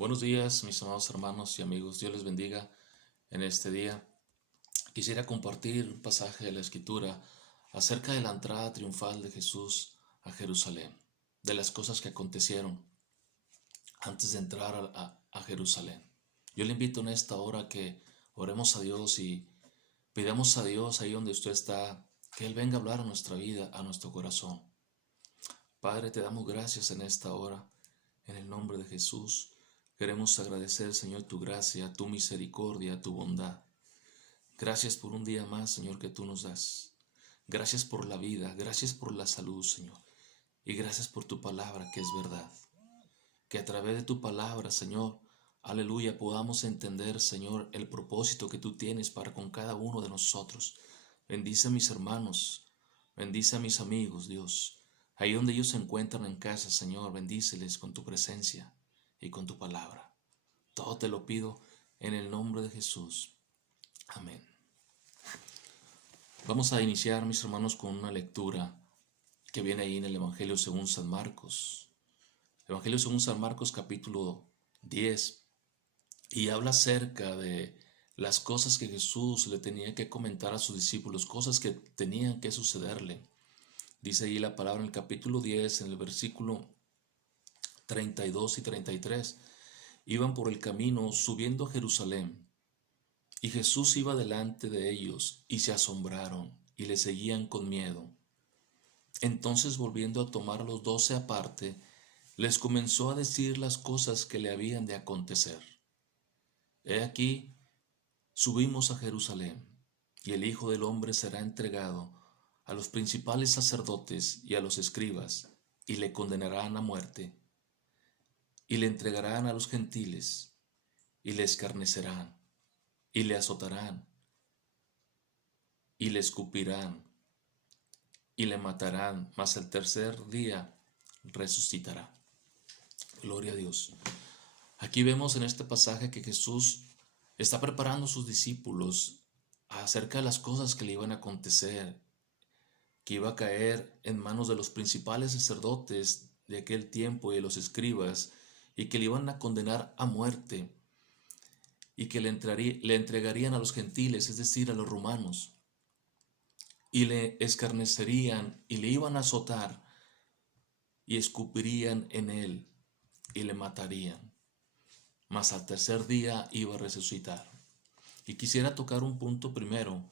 Buenos días, mis amados hermanos y amigos. Dios les bendiga en este día. Quisiera compartir un pasaje de la Escritura acerca de la entrada triunfal de Jesús a Jerusalén, de las cosas que acontecieron antes de entrar a Jerusalén. Yo le invito en esta hora que oremos a Dios y pidamos a Dios ahí donde usted está, que Él venga a hablar a nuestra vida, a nuestro corazón. Padre, te damos gracias en esta hora, en el nombre de Jesús. Queremos agradecer, Señor, tu gracia, tu misericordia, tu bondad. Gracias por un día más, Señor, que tú nos das. Gracias por la vida, gracias por la salud, Señor. Y gracias por tu palabra, que es verdad. Que a través de tu palabra, Señor, aleluya, podamos entender, Señor, el propósito que tú tienes para con cada uno de nosotros. Bendice a mis hermanos, bendice a mis amigos, Dios. Ahí donde ellos se encuentran en casa, Señor, bendíceles con tu presencia y con tu palabra. Todo te lo pido en el nombre de Jesús. Amén. Vamos a iniciar, mis hermanos, con una lectura que viene ahí en el Evangelio según San Marcos. Evangelio según San Marcos capítulo 10, y habla acerca de las cosas que Jesús le tenía que comentar a sus discípulos, cosas que tenían que sucederle. Dice ahí la palabra en el capítulo 10, en el versículo 32 y 33. Iban por el camino subiendo a Jerusalén, y Jesús iba delante de ellos, y se asombraron, y le seguían con miedo. Entonces, volviendo a tomar a los 12 aparte, les comenzó a decir las cosas que le habían de acontecer. He aquí, subimos a Jerusalén, y el Hijo del Hombre será entregado a los principales sacerdotes y a los escribas, y le condenarán a muerte, y le entregarán a los gentiles, y le escarnecerán, y le azotarán, y le escupirán, y le matarán, mas el tercer día resucitará. Gloria a Dios. Aquí vemos en este pasaje que Jesús está preparando a sus discípulos acerca de las cosas que le iban a acontecer, que iba a caer en manos de los principales sacerdotes de aquel tiempo y de los escribas, y que le iban a condenar a muerte, y que le entregarían a los gentiles, es decir, a los romanos, y le escarnecerían y le iban a azotar y escupirían en él y le matarían, mas al tercer día iba a resucitar. Y quisiera tocar un punto primero.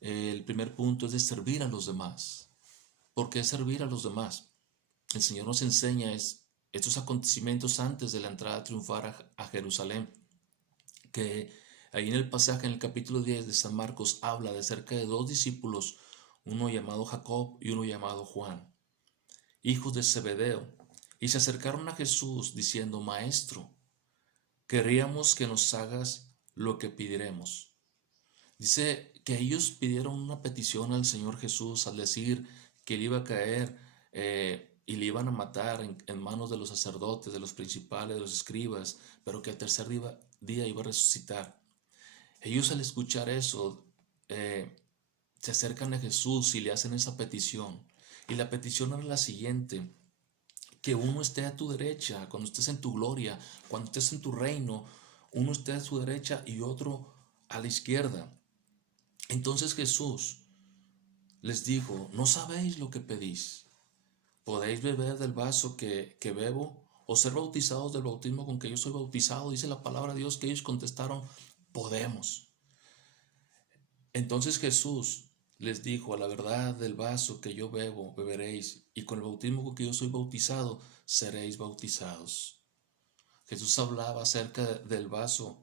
El primer punto es de servir a los demás. ¿Por qué servir a los demás? El Señor nos enseña estos acontecimientos antes de la entrada triunfal a Jerusalén, que ahí en el pasaje, en el capítulo 10 de San Marcos, habla de cerca de dos discípulos, uno llamado Jacob y uno llamado Juan, hijos de Zebedeo, y se acercaron a Jesús diciendo: Maestro, querríamos que nos hagas lo que pidiremos. Dice que ellos pidieron una petición al Señor Jesús al decir que él iba a caer y le iban a matar en manos de los sacerdotes, de los principales, de los escribas, pero que al tercer día iba a resucitar. Ellos, al escuchar eso, se acercan a Jesús y le hacen esa petición. Y la petición era la siguiente: que uno esté a tu derecha cuando estés en tu gloria, cuando estés en tu reino, uno esté a su derecha y otro a la izquierda. Entonces Jesús les dijo: no sabéis lo que pedís. ¿Podéis beber del vaso que bebo, o ser bautizados del bautismo con que yo soy bautizado? Dice la palabra de Dios que ellos contestaron: podemos. Entonces Jesús les dijo: a la verdad, del vaso que yo bebo, beberéis, y con el bautismo con que yo soy bautizado, seréis bautizados. Jesús hablaba acerca del vaso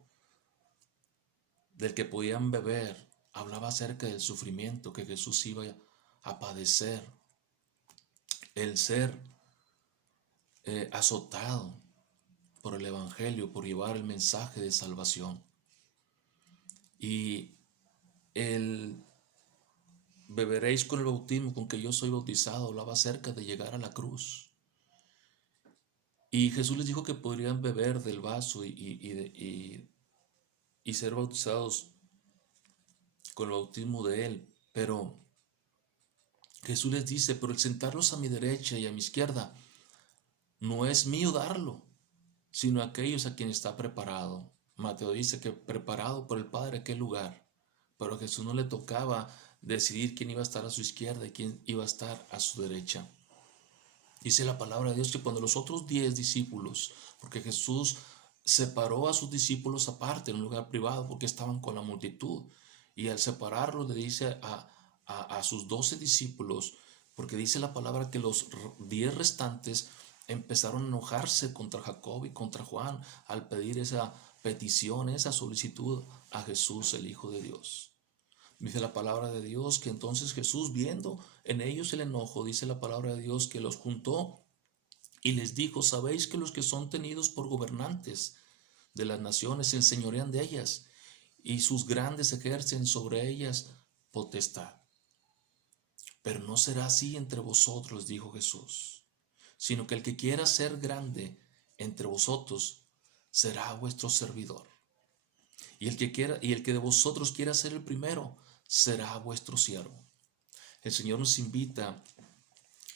del que podían beber, hablaba acerca del sufrimiento que Jesús iba a padecer, el ser azotado por el Evangelio, por llevar el mensaje de salvación. Y el beberéis con el bautismo con que yo soy bautizado, hablaba acerca de llegar a la cruz. Y Jesús les dijo que podrían beber del vaso y ser bautizados con el bautismo de él. Pero Jesús les dice: pero el sentarlos a mi derecha y a mi izquierda no es mío darlo, sino a aquellos a quien está preparado. Mateo dice que preparado por el Padre, ¿qué lugar? Pero a Jesús no le tocaba decidir quién iba a estar a su izquierda y quién iba a estar a su derecha. Dice la palabra de Dios que cuando los otros 10 discípulos, porque Jesús separó a sus discípulos aparte en un lugar privado porque estaban con la multitud, y al separarlos le dice a sus 12 discípulos, porque dice la palabra que los 10 restantes empezaron a enojarse contra Jacob y contra Juan al pedir esa petición, esa solicitud a Jesús, el Hijo de Dios. Dice la palabra de Dios que entonces Jesús, viendo en ellos el enojo, dice la palabra de Dios que los juntó y les dijo: sabéis que los que son tenidos por gobernantes de las naciones se enseñorean de ellas, y sus grandes ejercen sobre ellas potestad. Pero no será así entre vosotros, dijo Jesús, sino que el que quiera ser grande entre vosotros será vuestro servidor. Y el que de vosotros quiera ser el primero será vuestro siervo. El Señor nos invita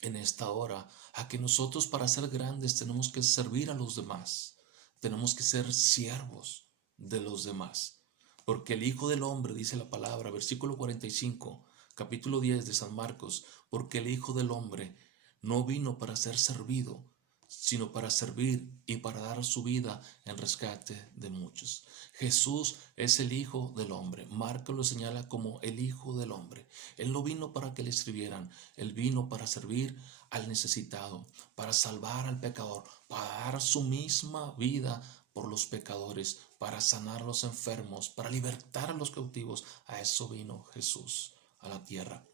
en esta hora a que nosotros, para ser grandes, tenemos que servir a los demás. Tenemos que ser siervos de los demás. Porque el Hijo del Hombre, dice la palabra, versículo 45, capítulo 10 de San Marcos, porque el Hijo del Hombre no vino para ser servido, sino para servir y para dar su vida en rescate de muchos. Jesús es el Hijo del Hombre. Marcos lo señala como el Hijo del Hombre. Él no vino para que le sirvieran, Él vino para servir al necesitado, para salvar al pecador, para dar su misma vida por los pecadores, para sanar a los enfermos, para libertar a los cautivos. A eso vino Jesús a la tierra.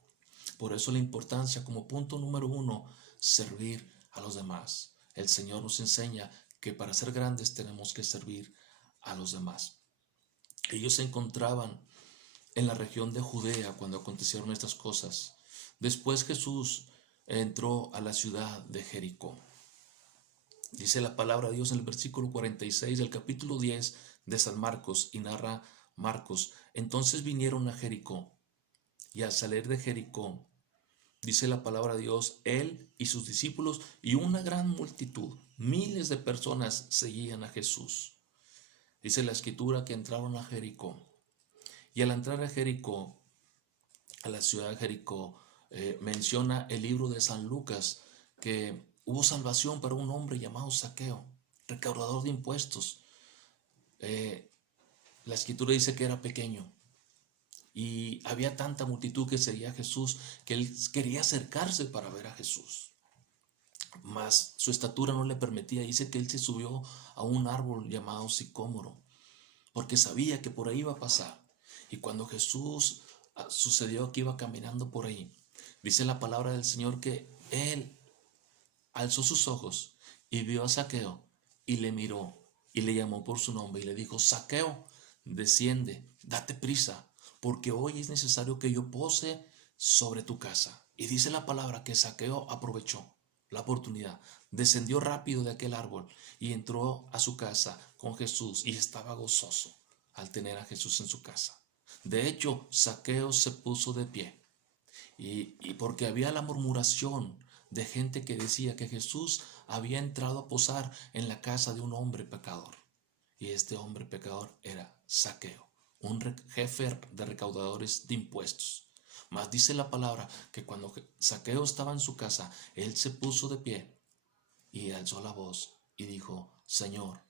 Por eso la importancia, como punto número 1, servir a los demás. El Señor nos enseña que para ser grandes tenemos que servir a los demás. Ellos se encontraban en la región de Judea cuando acontecieron estas cosas. Después Jesús entró a la ciudad de Jericó. Dice la palabra de Dios en el versículo 46 del capítulo 10 de San Marcos, y narra Marcos: entonces vinieron a Jericó, y al salir de Jericó, dice la palabra de Dios, él y sus discípulos y una gran multitud, miles de personas, seguían a Jesús. Dice la escritura que entraron a Jericó. Y al entrar a Jericó, a la ciudad de Jericó, menciona el libro de San Lucas que hubo salvación para un hombre llamado Zaqueo, recaudador de impuestos. La escritura dice que era pequeño. Y había tanta multitud que seguía a Jesús que él quería acercarse para ver a Jesús. Mas su estatura no le permitía. Dice que él se subió a un árbol llamado sicómoro, porque sabía que por ahí iba a pasar. Y cuando Jesús sucedió que iba caminando por ahí, dice la palabra del Señor que él alzó sus ojos y vio a Zaqueo y le miró y le llamó por su nombre y le dijo: Zaqueo, desciende, date prisa, porque hoy es necesario que yo pose sobre tu casa. Y dice la palabra que Zaqueo aprovechó la oportunidad, descendió rápido de aquel árbol y entró a su casa con Jesús, y estaba gozoso al tener a Jesús en su casa. De hecho, Zaqueo se puso de pie, y porque había la murmuración de gente que decía que Jesús había entrado a posar en la casa de un hombre pecador. Y este hombre pecador era Zaqueo, un jefe de recaudadores de impuestos. Mas dice la palabra que cuando Zaqueo estaba en su casa, él se puso de pie y alzó la voz y dijo: Señor,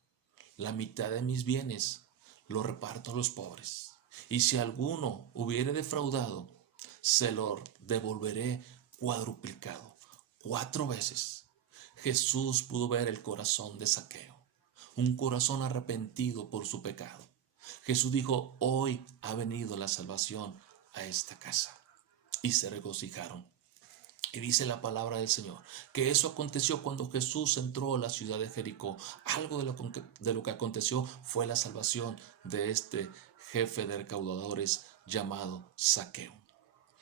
la mitad de mis bienes lo reparto a los pobres, y si alguno hubiere defraudado, se lo devolveré cuadruplicado, 4 veces. Jesús pudo ver el corazón de Zaqueo, un corazón arrepentido por su pecado. Jesús dijo: hoy ha venido la salvación a esta casa. Y se regocijaron. Y dice la palabra del Señor que eso aconteció cuando Jesús entró a la ciudad de Jericó. Algo de lo que aconteció fue la salvación de este jefe de recaudadores llamado Zaqueo.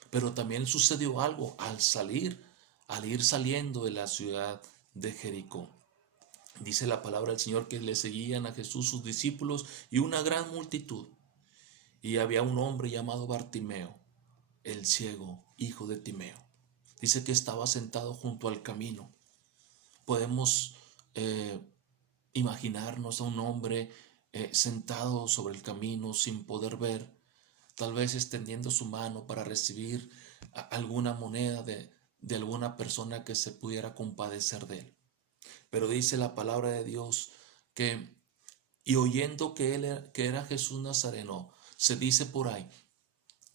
Pero también sucedió algo al ir saliendo de la ciudad de Jericó. Dice la palabra del Señor que le seguían a Jesús sus discípulos y una gran multitud. Y había un hombre llamado Bartimeo, el ciego, hijo de Timeo. Dice que estaba sentado junto al camino. Podemos imaginarnos a un hombre sentado sobre el camino sin poder ver, tal vez extendiendo su mano para recibir alguna moneda de alguna persona que se pudiera compadecer de él. Pero dice la palabra de Dios que, y oyendo que era Jesús Nazareno, se dice por ahí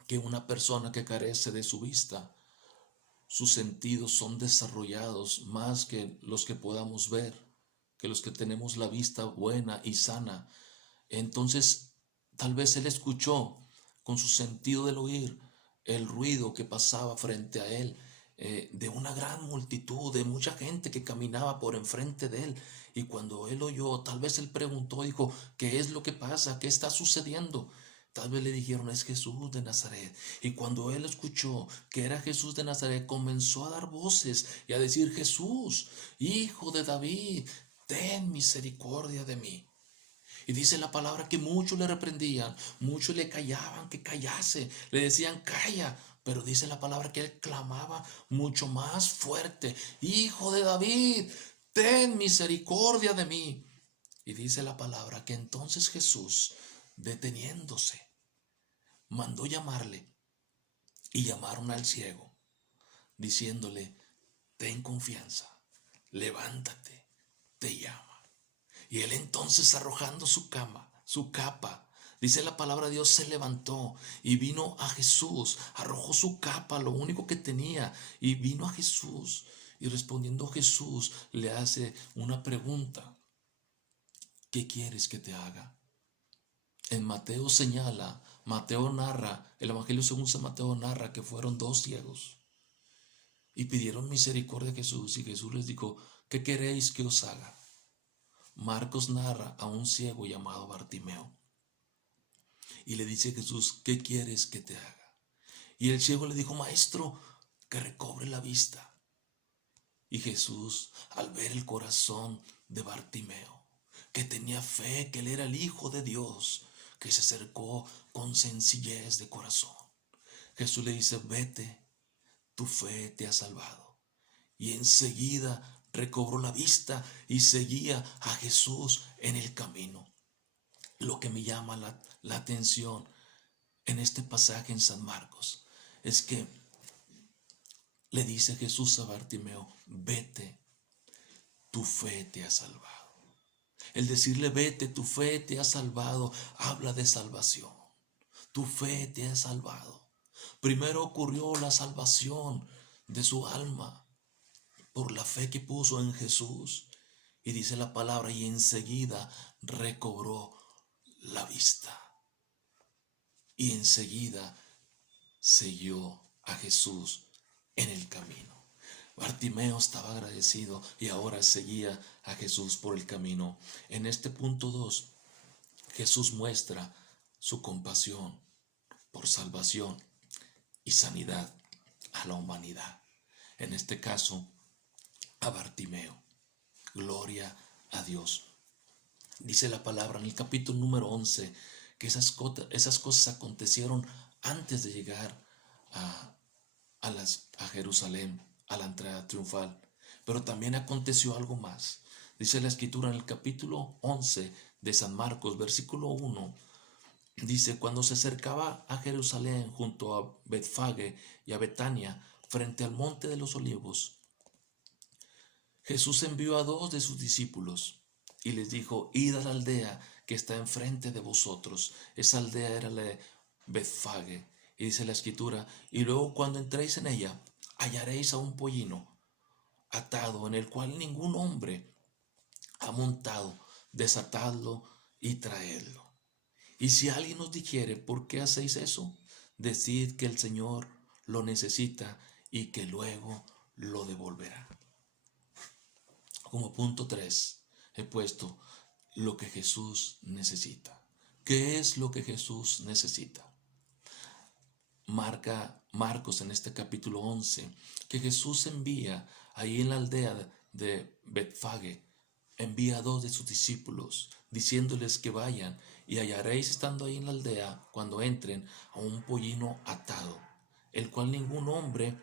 que una persona que carece de su vista, sus sentidos son desarrollados más que los que podamos ver, que los que tenemos la vista buena y sana. Entonces, tal vez él escuchó con su sentido del oír el ruido que pasaba frente a él, de una gran multitud, de mucha gente que caminaba por enfrente de él. Y cuando él oyó, tal vez él preguntó, dijo, ¿qué es lo que pasa? ¿Qué está sucediendo? Tal vez le dijeron, es Jesús de Nazaret. Y cuando él escuchó que era Jesús de Nazaret, comenzó a dar voces y a decir, Jesús, hijo de David, ten misericordia de mí. Y dice la palabra que muchos le reprendían, muchos le callaban que callase, le decían calla, pero dice la palabra que él clamaba mucho más fuerte, Hijo de David, ten misericordia de mí. Y dice la palabra que entonces Jesús, deteniéndose, mandó llamarle, y llamaron al ciego, diciéndole, ten confianza, levántate, te llama. Y él entonces, arrojando su capa, dice la palabra de Dios, se levantó y vino a Jesús, arrojó su capa, lo único que tenía, y vino a Jesús. Y respondiendo Jesús le hace una pregunta, ¿qué quieres que te haga? En Mateo señala, Mateo narra, el Evangelio según San Mateo narra que fueron dos ciegos y pidieron misericordia a Jesús, y Jesús les dijo, ¿qué queréis que os haga? Marcos narra a un ciego llamado Bartimeo y le dice a Jesús, ¿qué quieres que te haga? Y el ciego le dijo, maestro, que recobre la vista. Y Jesús, al ver el corazón de Bartimeo, que tenía fe que él era el Hijo de Dios, que se acercó con sencillez de corazón, Jesús le dice, vete, tu fe te ha salvado. Y enseguida recobró la vista y seguía a Jesús en el camino. Lo que me llama la atención en este pasaje en San Marcos es que le dice Jesús a Bartimeo, vete, tu fe te ha salvado. El decirle vete, tu fe te ha salvado, habla de salvación. Tu fe te ha salvado. Primero ocurrió la salvación de su alma por la fe que puso en Jesús. Y dice la palabra, y enseguida recobró la vista. Y enseguida siguió a Jesús en el camino. Bartimeo estaba agradecido y ahora seguía a Jesús por el camino. En este punto 2, Jesús muestra su compasión por salvación y sanidad a la humanidad. En este caso, a Bartimeo. Gloria a Dios. Dice la palabra en el capítulo número 11 que esas cosas acontecieron antes de llegar a Jerusalén, a la entrada triunfal. Pero también aconteció algo más. Dice la escritura en el capítulo 11 de San Marcos, versículo 1. Dice, cuando se acercaba a Jerusalén junto a Betfage y a Betania, frente al monte de los olivos, Jesús envió a dos de sus discípulos y les dijo, id a la aldea que está enfrente de vosotros. Esa aldea era la de Betfage. Y dice la escritura, y luego cuando entréis en ella, hallaréis a un pollino atado en el cual ningún hombre ha montado, desatadlo y traedlo. Y si alguien os dijere, ¿por qué hacéis eso? Decid que el Señor lo necesita y que luego lo devolverá. Como punto 3 he puesto lo que Jesús necesita. ¿Qué es lo que Jesús necesita? Marca Marcos en este capítulo 11 que Jesús envía ahí en la aldea de Betfage, envía a dos de sus discípulos diciéndoles que vayan y hallaréis estando ahí en la aldea cuando entren a un pollino atado, el cual ningún hombre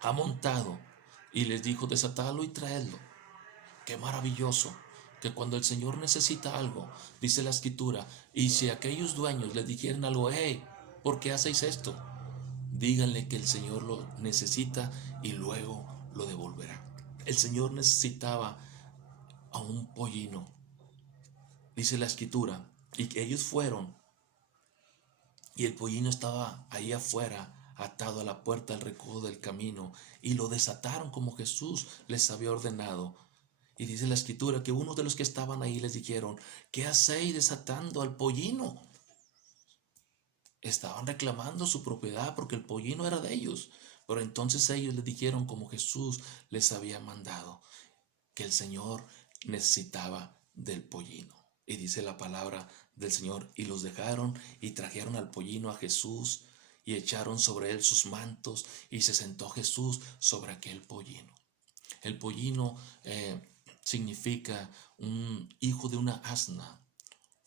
ha montado, y les dijo, desatadlo y traedlo. Qué maravilloso que cuando el Señor necesita algo, dice la Escritura, y si aquellos dueños le dijeran algo, hey, ¿por qué hacéis esto? Díganle que el Señor lo necesita y luego lo devolverá. El Señor necesitaba a un pollino, dice la Escritura, y que ellos fueron, y el pollino estaba ahí afuera, atado a la puerta del recodo del camino, y lo desataron como Jesús les había ordenado. Y dice la Escritura que uno de los que estaban ahí les dijeron, ¿qué hacéis desatando al pollino? Estaban reclamando su propiedad porque el pollino era de ellos. Pero entonces ellos les dijeron como Jesús les había mandado, que el Señor necesitaba del pollino. Y dice la palabra del Señor, y los dejaron y trajeron al pollino a Jesús y echaron sobre él sus mantos y se sentó Jesús sobre aquel pollino. El pollino significa un hijo de una asna,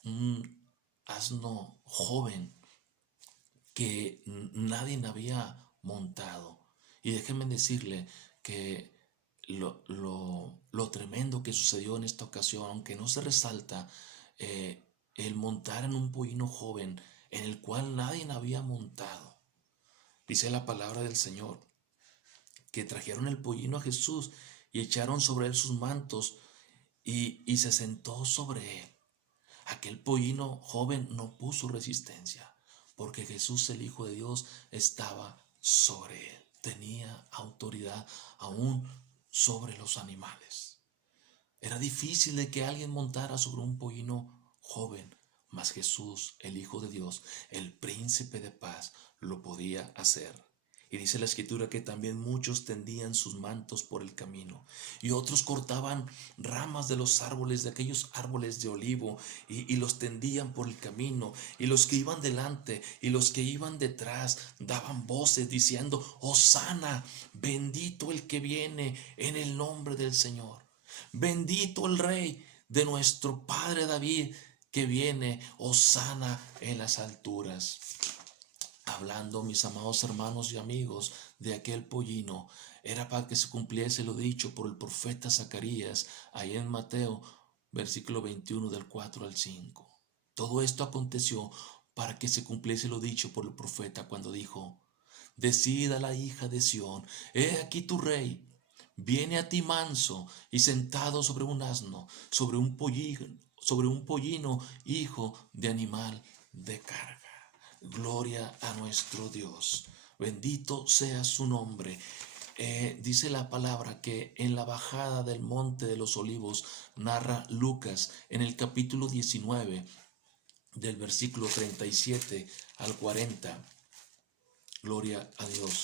un asno joven que nadie había montado. Y déjenme decirle que lo tremendo que sucedió en esta ocasión, aunque no se resalta, el montar en un pollino joven en el cual nadie había montado. Dice la palabra del Señor que trajeron el pollino a Jesús y echaron sobre él sus mantos y se sentó sobre él. Aquel pollino joven no puso resistencia, porque Jesús, el Hijo de Dios, estaba sobre él. Tenía autoridad aún sobre los animales. Era difícil de que alguien montara sobre un pollino joven, mas Jesús, el Hijo de Dios, el Príncipe de paz, lo podía hacer. Y dice la Escritura que también muchos tendían sus mantos por el camino y otros cortaban ramas de los árboles, de aquellos árboles de olivo, y los tendían por el camino. Y los que iban delante y los que iban detrás daban voces diciendo, Hosana, bendito el que viene en el nombre del Señor. Bendito el Rey de nuestro Padre David que viene, Hosana en las alturas. Hablando, mis amados hermanos y amigos, de aquel pollino, era para que se cumpliese lo dicho por el profeta Zacarías, ahí en Mateo, versículo 21 del 4 al 5. Todo esto aconteció para que se cumpliese lo dicho por el profeta cuando dijo, decida la hija de Sión, he aquí tu rey, viene a ti manso y sentado sobre un asno, sobre un pollino, hijo de animal de carga. Gloria a nuestro Dios. Bendito sea su nombre. Dice la palabra que en la bajada del monte de los olivos, narra Lucas en el capítulo 19 del versículo 37 al 40. Gloria a Dios.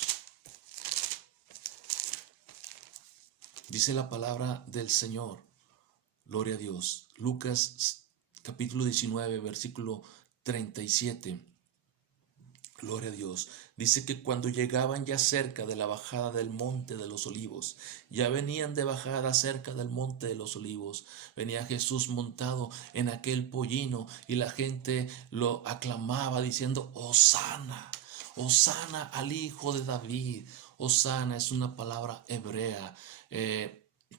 Dice la palabra del Señor. Gloria a Dios. Lucas capítulo 19 versículo 37. Gloria a Dios. Dice que cuando llegaban ya cerca de la bajada del monte de los olivos, ya venían de bajada cerca del monte de los olivos, venía Jesús montado en aquel pollino y la gente lo aclamaba diciendo, Hosana, Hosana al Hijo de David. Hosana es una palabra hebrea,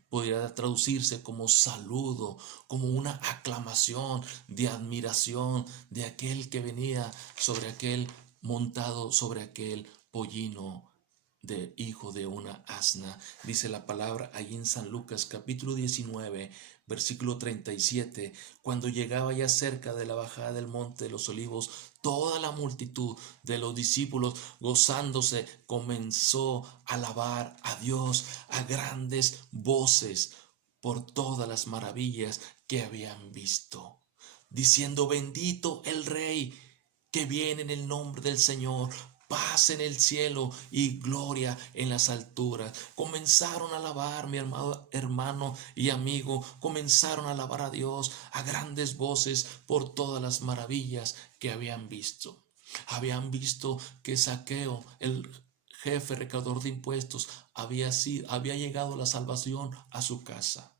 podría traducirse como saludo, como una aclamación de admiración de aquel que venía sobre aquel montado sobre aquel pollino de hijo de una asna. Dice la palabra allí en San Lucas capítulo 19 versículo 37, cuando llegaba ya cerca de la bajada del monte de los olivos, toda la multitud de los discípulos gozándose comenzó a alabar a Dios a grandes voces por todas las maravillas que habían visto, diciendo, bendito el Rey que viene en el nombre del Señor, paz en el cielo y gloria en las alturas. Comenzaron a alabar, mi hermano y amigo, comenzaron a alabar a Dios a grandes voces por todas las maravillas que habían visto. Habían visto que Zaqueo, el jefe recaudador de impuestos, había llegado la salvación a su casa.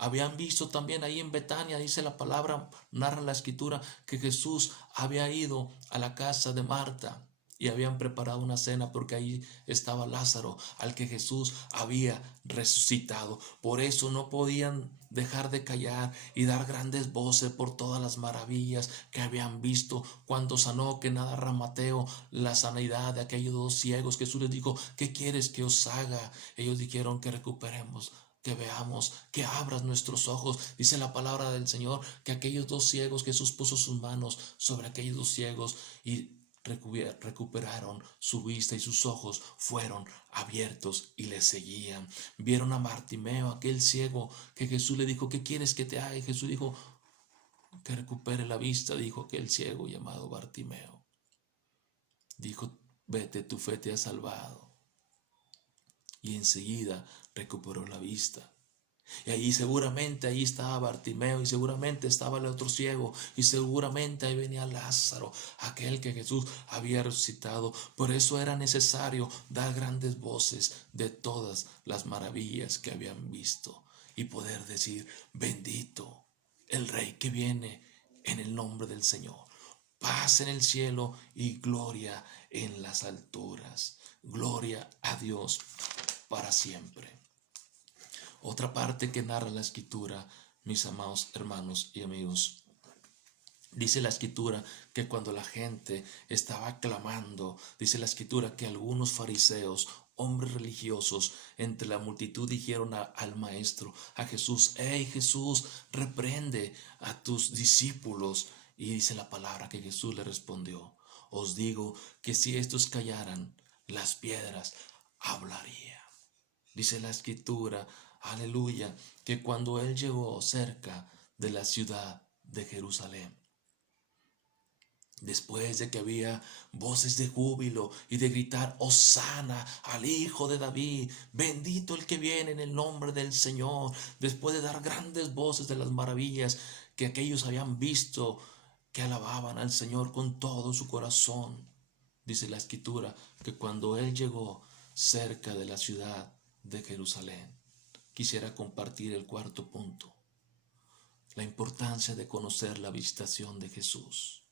Habían visto también ahí en Betania, dice la palabra, narra la Escritura, que Jesús había ido a la casa de Marta y habían preparado una cena porque ahí estaba Lázaro, al que Jesús había resucitado. Por eso no podían dejar de callar y dar grandes voces por todas las maravillas que habían visto cuando sanó, que narra Mateo, la sanidad de aquellos dos ciegos. Jesús les dijo: ¿qué quieres que os haga? Ellos dijeron: que recuperemos, que veamos, que abras nuestros ojos. Dice la palabra del Señor que aquellos dos ciegos, Jesús puso sus manos sobre aquellos dos ciegos y recuperaron su vista, y sus ojos fueron abiertos y le seguían. Vieron a Bartimeo, aquel ciego, que Jesús le dijo: ¿qué quieres que te haga? Y Jesús dijo: que recupere la vista. Dijo aquel ciego llamado Bartimeo, dijo: vete, tu fe te ha salvado. Y enseguida recuperó la vista. Y allí seguramente ahí estaba Bartimeo, y seguramente estaba el otro ciego, y seguramente ahí venía Lázaro, aquel que Jesús había resucitado. Por eso era necesario dar grandes voces de todas las maravillas que habían visto y poder decir: bendito el Rey que viene en el nombre del Señor. Paz en el cielo y gloria en las alturas. Gloria a Dios para siempre. Otra parte que narra la Escritura, mis amados hermanos y amigos, dice la Escritura que cuando la gente estaba clamando, dice la Escritura que algunos fariseos, hombres religiosos, entre la multitud dijeron al maestro, a Jesús: hey Jesús, reprende a tus discípulos. Y dice la palabra que Jesús le respondió: os digo que si estos callaran, las piedras hablarían. Dice la Escritura, aleluya, que cuando él llegó cerca de la ciudad de Jerusalén, después de que había voces de júbilo y de gritar: hosana al Hijo de David, bendito el que viene en el nombre del Señor, después de dar grandes voces de las maravillas que aquellos habían visto, que alababan al Señor con todo su corazón, dice la Escritura que cuando él llegó cerca de la ciudad de Jerusalén, quisiera compartir el cuarto punto: la importancia de conocer la visitación de Jesús.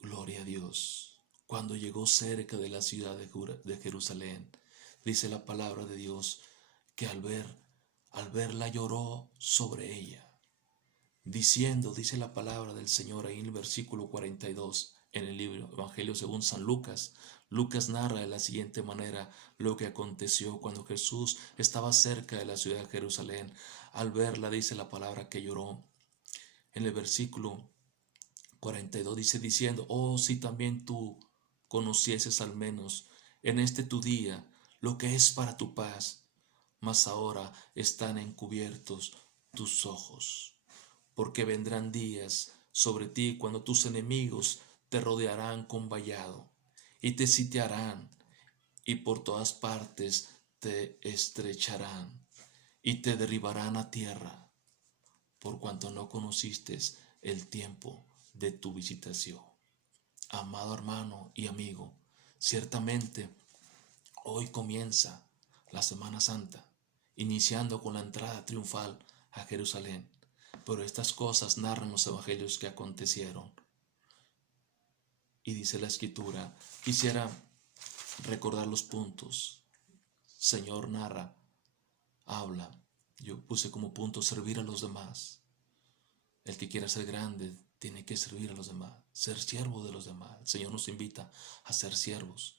Gloria a Dios. Cuando llegó cerca de la ciudad de Jerusalén, dice la palabra de Dios que al verla lloró sobre ella, diciendo, dice la palabra del Señor ahí en el versículo 42, en el libro Evangelio según San Lucas. Lucas narra de la siguiente manera lo que aconteció cuando Jesús estaba cerca de la ciudad de Jerusalén. Al verla, dice la palabra que lloró. En el versículo 42 dice, diciendo: oh, si también tú conocieses al menos en este tu día lo que es para tu paz, mas ahora están encubiertos tus ojos. Porque vendrán días sobre ti cuando tus enemigos te rodearán con vallado y te sitiarán, y por todas partes te estrecharán y te derribarán a tierra, por cuanto no conociste el tiempo de tu visitación. Amado hermano y amigo, ciertamente hoy comienza la Semana Santa, iniciando con la entrada triunfal a Jerusalén. Pero estas cosas narran los evangelios que acontecieron. Y dice la Escritura, quisiera recordar los puntos. Señor narra, habla. Yo puse como punto: servir a los demás. El que quiera ser grande tiene que servir a los demás, ser siervo de los demás. El Señor nos invita a ser siervos,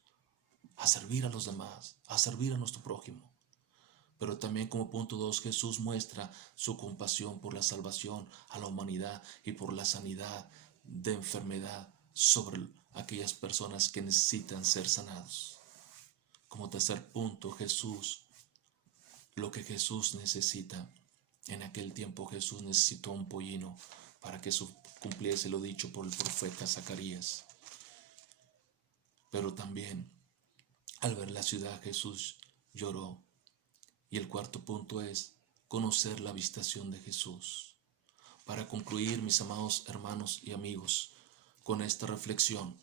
a servir a los demás, a servir a nuestro prójimo. Pero también como punto 2, Jesús muestra su compasión por la salvación a la humanidad y por la sanidad de enfermedad sobre aquellas personas que necesitan ser sanados. Como tercer punto, Jesús, lo que Jesús necesita. En aquel tiempo Jesús necesitó un pollino para que cumpliese lo dicho por el profeta Zacarías. Pero también al ver la ciudad Jesús lloró. Y el cuarto punto es conocer la visitación de Jesús. Para concluir, mis amados hermanos y amigos, con esta reflexión,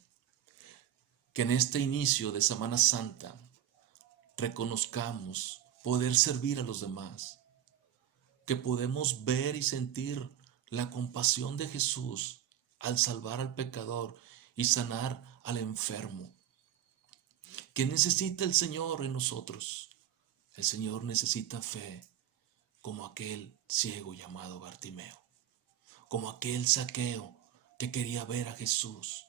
que en este inicio de Semana Santa reconozcamos poder servir a los demás, que podemos ver y sentir la compasión de Jesús al salvar al pecador y sanar al enfermo. ¿Qué necesita el Señor en nosotros? El Señor necesita fe, como aquel ciego llamado Bartimeo, como aquel Zaqueo que quería ver a Jesús.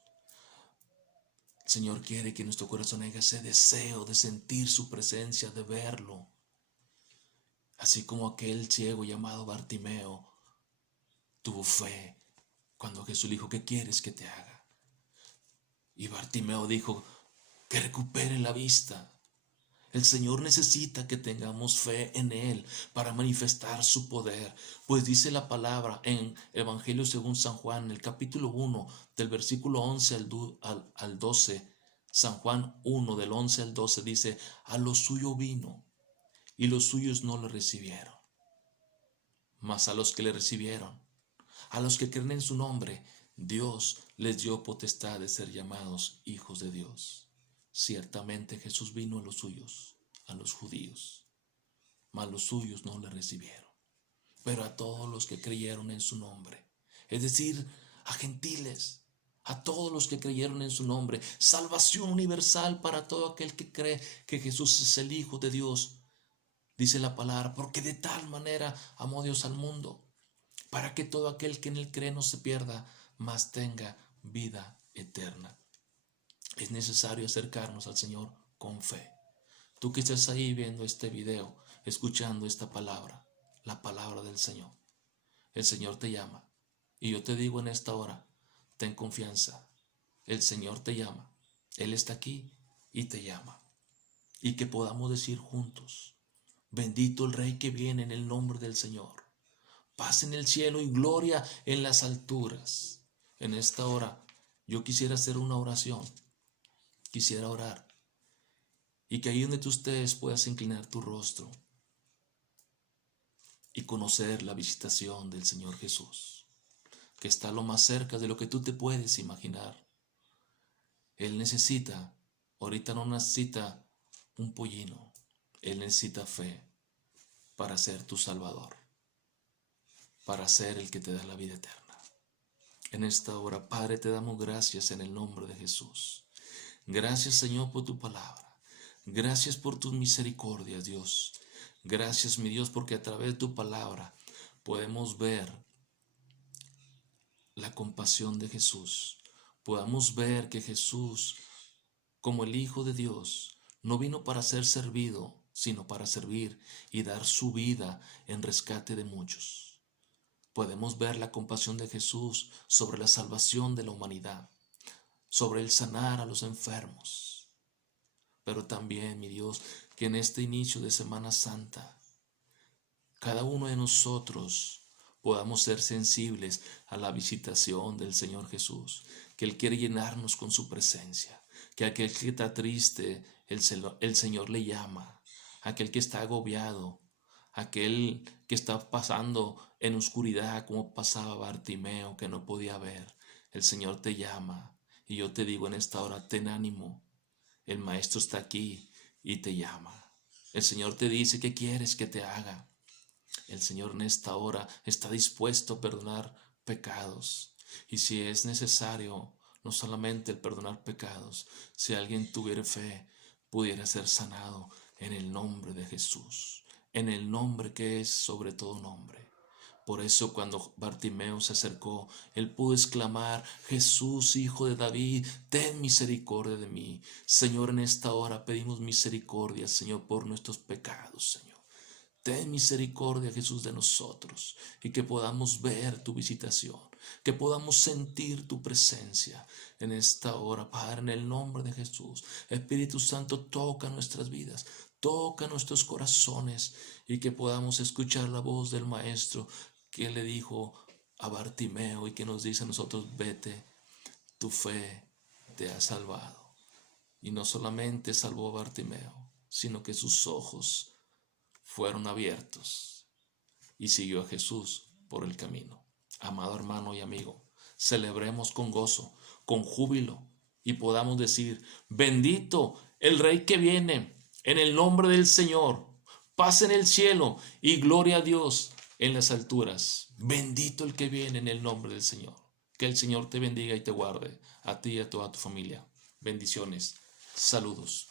El Señor quiere que en nuestro corazón haya ese deseo de sentir su presencia, de verlo. Así como aquel ciego llamado Bartimeo tuvo fe cuando Jesús le dijo, ¿qué quieres que te haga? Y Bartimeo dijo, que recupere la vista. El Señor necesita que tengamos fe en Él para manifestar su poder. Pues dice la palabra en Evangelio según San Juan, en el capítulo 1, del versículo 11 al 12, San Juan 1, del 11 al 12, dice, a lo suyo vino y los suyos no le recibieron. Mas a los que le recibieron, a los que creen en su nombre, Dios les dio potestad de ser llamados hijos de Dios. Ciertamente Jesús vino a los suyos, a los judíos, mas los suyos no le recibieron. Pero a todos los que creyeron en su nombre, es decir, a gentiles, a todos los que creyeron en su nombre, salvación universal para todo aquel que cree que Jesús es el Hijo de Dios. Dice la palabra, porque de tal manera amó Dios al mundo, para que todo aquel que en él cree no se pierda, mas tenga vida eterna. Es necesario acercarnos al Señor con fe. Tú que estás ahí viendo este video, escuchando esta palabra, la palabra del Señor. El Señor te llama. Y yo te digo en esta hora, ten confianza. El Señor te llama. Él está aquí y te llama. Y que podamos decir juntos, bendito el Rey que viene en el nombre del Señor. Paz en el cielo y gloria en las alturas. En esta hora yo quisiera hacer una oración. Quisiera orar. Y que ahí donde tú estés puedas inclinar tu rostro y conocer la visitación del Señor Jesús, que está lo más cerca de lo que tú te puedes imaginar. Él necesita, ahorita no necesita un pollino, Él necesita fe para ser tu Salvador, para ser el que te da la vida eterna. En esta hora, Padre, te damos gracias en el nombre de Jesús. Gracias, Señor, por tu palabra. Gracias por tus misericordias, Dios. Gracias, mi Dios, porque a través de tu palabra podemos ver la compasión de Jesús. Podamos ver que Jesús, como el Hijo de Dios, no vino para ser servido, sino para servir y dar su vida en rescate de muchos. Podemos ver la compasión de Jesús sobre la salvación de la humanidad, sobre el sanar a los enfermos. Pero también, mi Dios, que en este inicio de Semana Santa, cada uno de nosotros podamos ser sensibles a la visitación del Señor Jesús, que Él quiere llenarnos con su presencia, que aquel que está triste, el Señor le llama, aquel que está agobiado, aquel que está pasando en oscuridad como pasaba Bartimeo, que no podía ver, el Señor te llama. Y yo te digo en esta hora, ten ánimo. El Maestro está aquí y te llama. El Señor te dice, ¿qué quieres que te haga? El Señor en esta hora está dispuesto a perdonar pecados. Y si es necesario, no solamente el perdonar pecados, si alguien tuviera fe, pudiera ser sanado en el nombre de Jesús, en el nombre que es sobre todo nombre. Por eso cuando Bartimeo se acercó, él pudo exclamar, Jesús, Hijo de David, ten misericordia de mí. Señor, en esta hora pedimos misericordia, Señor, por nuestros pecados, Señor. Ten misericordia, Jesús, de nosotros y que podamos ver tu visitación, que podamos sentir tu presencia en esta hora, Padre, en el nombre de Jesús. Espíritu Santo, toca nuestras vidas, toca nuestros corazones y que podamos escuchar la voz del Maestro que le dijo a Bartimeo y que nos dice a nosotros, vete, tu fe te ha salvado. Y no solamente salvó a Bartimeo, sino que sus ojos fueron abiertos y siguió a Jesús por el camino. Amado hermano y amigo, celebremos con gozo, con júbilo y podamos decir, bendito el Rey que viene en el nombre del Señor, paz en el cielo y gloria a Dios en las alturas. Bendito el que viene en el nombre del Señor. Que el Señor te bendiga y te guarde, a ti y a toda tu familia. Bendiciones. Saludos.